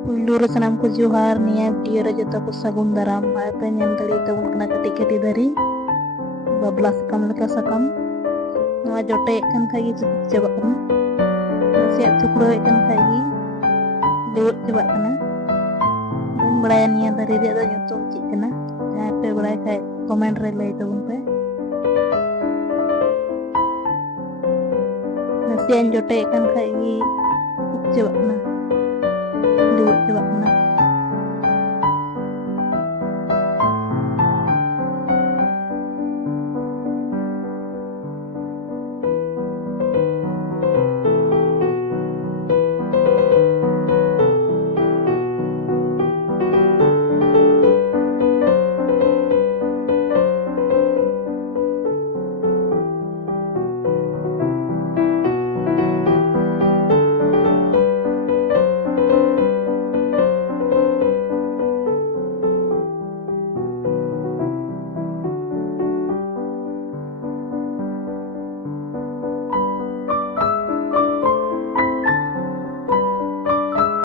Puyulu sanam ko johar niya video ra jota ko sagun daram apa nyam dali tabun kena ketik dari bablas sakam leka sakam nua jote kan kagi cukup coba kana siap cukro kan kagi lewat coba kana dan berayan niya dari dia do nyutum cik kana apa berai kai komen relay tabun pe nasian jote kan kagi cukup coba kana lewat coba kana